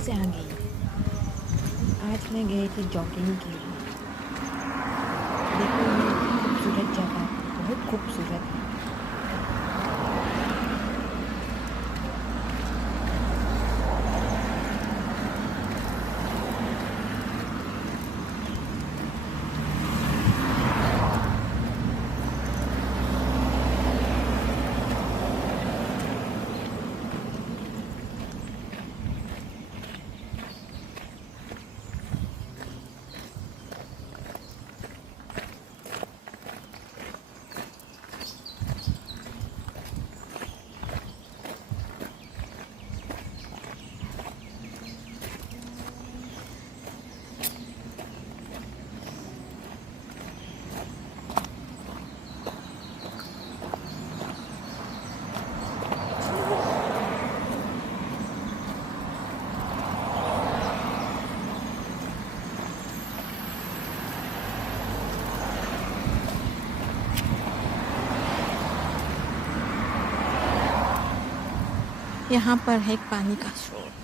से आ गई। आज मैं गई थी जॉगिंग के लिए। देखो ये खूबसूरत जगह, बहुत खूबसूरत है। यहाँ पर है एक पानी का स्रोत।